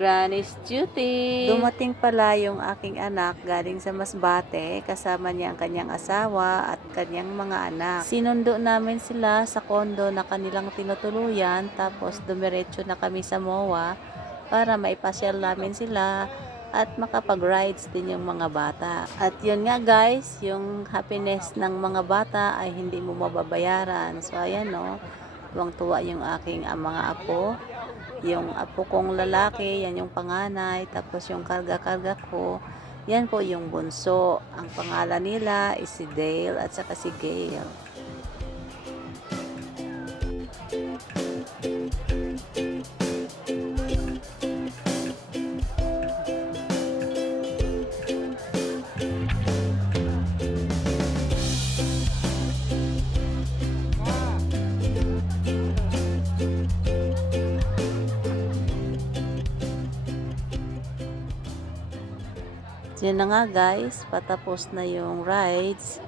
Granny's duty. Dumating pala yung aking anak galing sa Masbate, kasama niya ang kanyang asawa at kanyang mga anak. Sinundo namin sila sa kondo na kanilang tinutuluyan, tapos dumiretso na kami sa MOA para maipasyal namin sila at makapag-rides din yung mga bata. At yun nga guys, yung happiness ng mga bata ay hindi mo mababayaran. So ayan no, tuwang-tuwa yung aking mga apo. Yung apo kong lalaki, yan yung panganay. Tapos yung karga-karga ko, yan po yung bunso. Ang pangalan nila is si Dale at saka si Gail. Yun na nga guys, patapos na yung rides.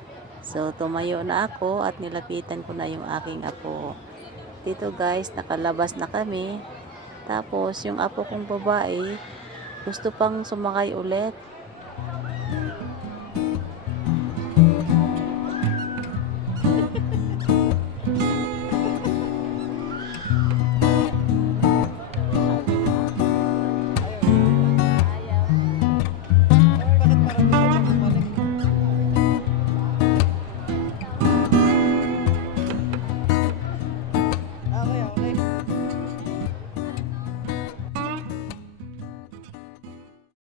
So tumayo na ako at nilapitan ko na yung aking apo. Dito guys, nakalabas na kami. Tapos yung apo kong babae, gusto pang sumakay ulit.